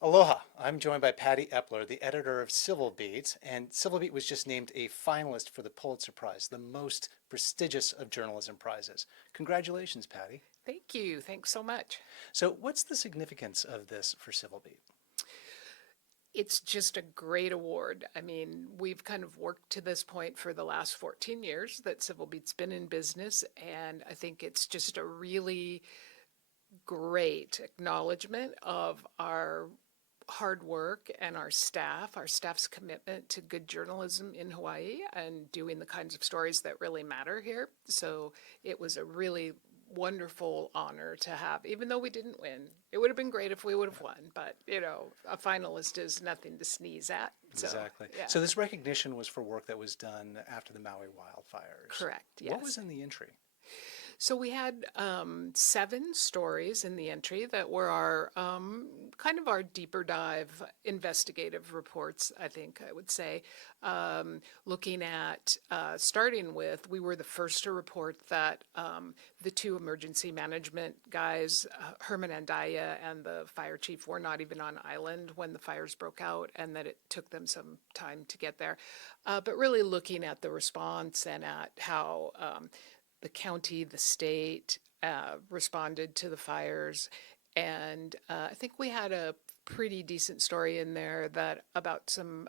Aloha. I'm joined by Patti Epler, the editor of Civil Beat, and Civil Beat was just named a finalist for the Pulitzer Prize, the most prestigious of journalism prizes. Congratulations, Patti. Thank you. Thanks so much. So, what's the significance of this for Civil Beat? It's just a great award. I mean, we've kind of worked to this point for the last 14 years that Civil Beat's been in business, and I think it's just a really great acknowledgement of our hard work and our staff's commitment to good journalism in Hawaii and doing the kinds of stories that really matter here. So it was a really wonderful honor to have, even though we didn't win. It would have been great if we would have won, but a finalist is nothing to sneeze at. So, Exactly. yeah, So, this recognition was for work that was done after the Maui wildfires. correct. What was Yes. in the entry? So we had 7 stories in the entry that were our kind of our deeper dive investigative reports, I think I would say. Looking at, starting with, we were the first to report that the two emergency management guys, Herman Andaya and the fire chief, were not even on island when the fires broke out, and that it took them some time to get there. But really looking at the response and at how the county, the state responded to the fires. And I think we had a pretty decent story in there that about some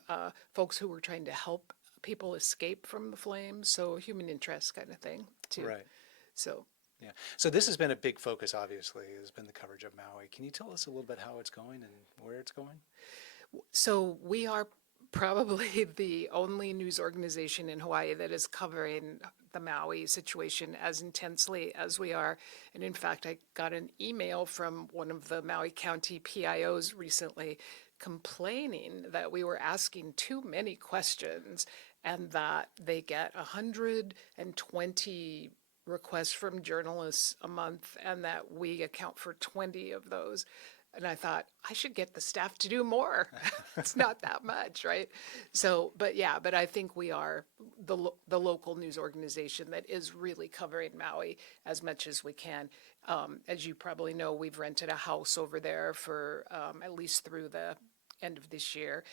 folks who were trying to help people escape from the flames. So human interest kind of thing too. Right. So Yeah. So, this has been a big focus, obviously, has been the coverage of Maui. Can you tell us a little bit how it's going and where it's going? So we are probably the only news organization in Hawaii that is covering the Maui situation as intensely as we are. And in fact, I got an email from one of the Maui County PIOs recently complaining that we were asking too many questions and that they get 120 requests from journalists a month and that we account for 20 of those. And I thought, I should get the staff to do more. It's not that much, right? So, but yeah, but I think we are the local news organization that is really covering Maui as much as we can. As you probably know, we've rented a house over there for at least through the end of this year.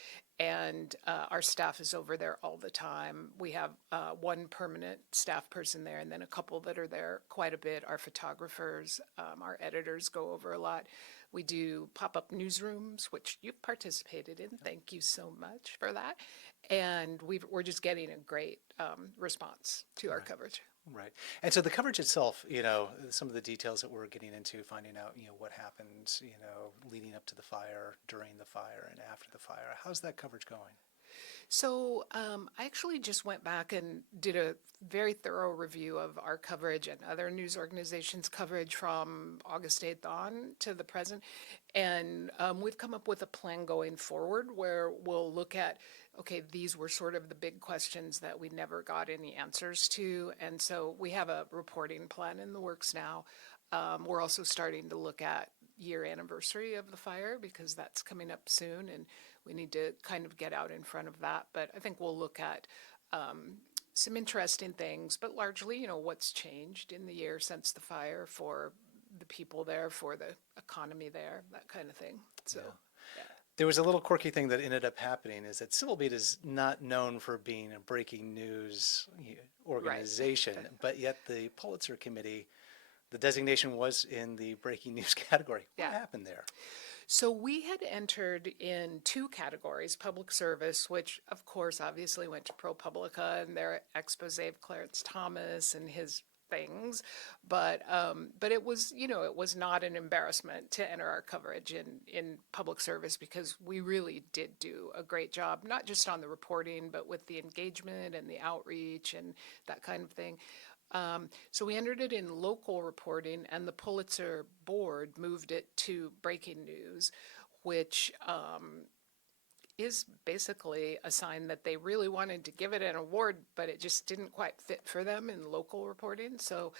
And our staff is over there all the time. We have one permanent staff person there, and then a couple that are there quite a bit. Our photographers, our editors go over a lot. We do pop-up newsrooms, which you've participated in. Thank you so much for that. And we're just getting a great response to our Right. coverage. Right. And so the coverage itself, some of the details that we're getting into, finding out, what happened, leading up to the fire, during the fire, and after the fire. How's that coverage going? So I actually just went back and did a very thorough review of our coverage and other news organizations' coverage from August 8th on to the present. And we've come up with a plan going forward where we'll look at, okay, these were sort of the big questions that we never got any answers to. And so we have a reporting plan in the works now. We're also starting to look at year anniversary of the fire because that's coming up soon and we need to kind of get out in front of that. But I think we'll look at some interesting things, but largely, what's changed in the year since the fire for the people there, for the economy there, that kind of thing. So, Yeah. yeah. There was a little quirky thing that ended up happening is that Civil Beat is not known for being a breaking news Right. organization, but yet the Pulitzer Committee, the designation was in the breaking news category. What Yeah. happened there? So we had entered in 2 categories: public service, which of course obviously went to ProPublica and their expose of Clarence Thomas and his things, but it was it was not an embarrassment to enter our coverage in public service because we really did do a great job, not just on the reporting but with the engagement and the outreach and that kind of thing. So we entered it in local reporting, and the Pulitzer board moved it to breaking news, which is basically a sign that they really wanted to give it an award, but it just didn't quite fit for them in local reporting. So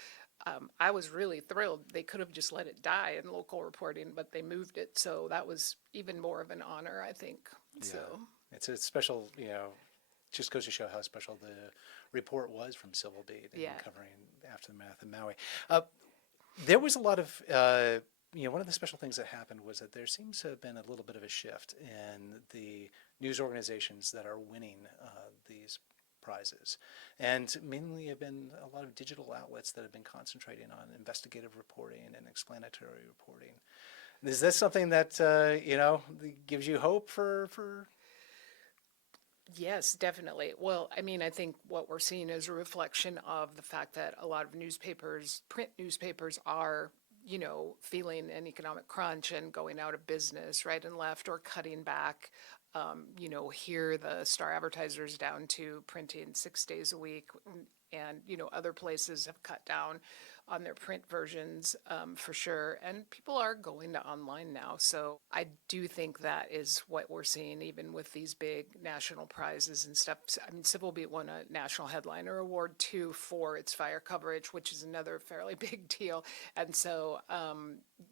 I was really thrilled. They could have just let it die in local reporting, but they moved it. So that was even more of an honor, I think. So, Yeah. It's a special, just goes to show how special the report was from Civil Beat and yeah. covering aftermath in Maui. Uh, there was a lot of, one of the special things that happened was that there seems to have been a little bit of a shift in the news organizations that are winning these prizes. And mainly have been a lot of digital outlets that have been concentrating on investigative reporting and explanatory reporting. Is this something that, gives you hope for? Yes, definitely. Well, I mean, I think what we're seeing is a reflection of the fact that a lot of newspapers, print newspapers, are, feeling an economic crunch and going out of business right and left or cutting back. Here the star advertisers down to printing 6 days a week, and other places have cut down on their print versions, for sure. And people are going to online now. So I do think that is what we're seeing, even with these big national prizes and stuff. I mean, Civil Beat won a National Headliner Award too for its fire coverage, which is another fairly big deal. And so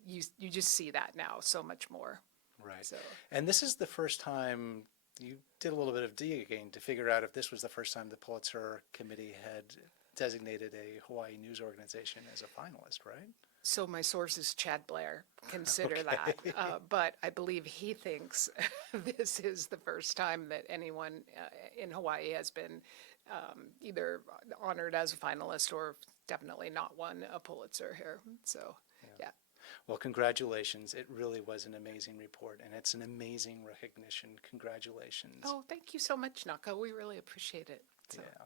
you just see that now so much more. Right. So. And this is the first time you did a little bit of digging to figure out if this was the first time the Pulitzer Committee had designated a Hawaii news organization as a finalist, right? So my source is Chad Blair. Consider Okay. that. But I believe he thinks this is the first time that anyone in Hawaii has been either honored as a finalist or definitely not won a Pulitzer here. So, yeah. Well, congratulations. It really was an amazing report, and it's an amazing recognition. Congratulations. Oh, thank you so much, Naka. We really appreciate it. So. Yeah.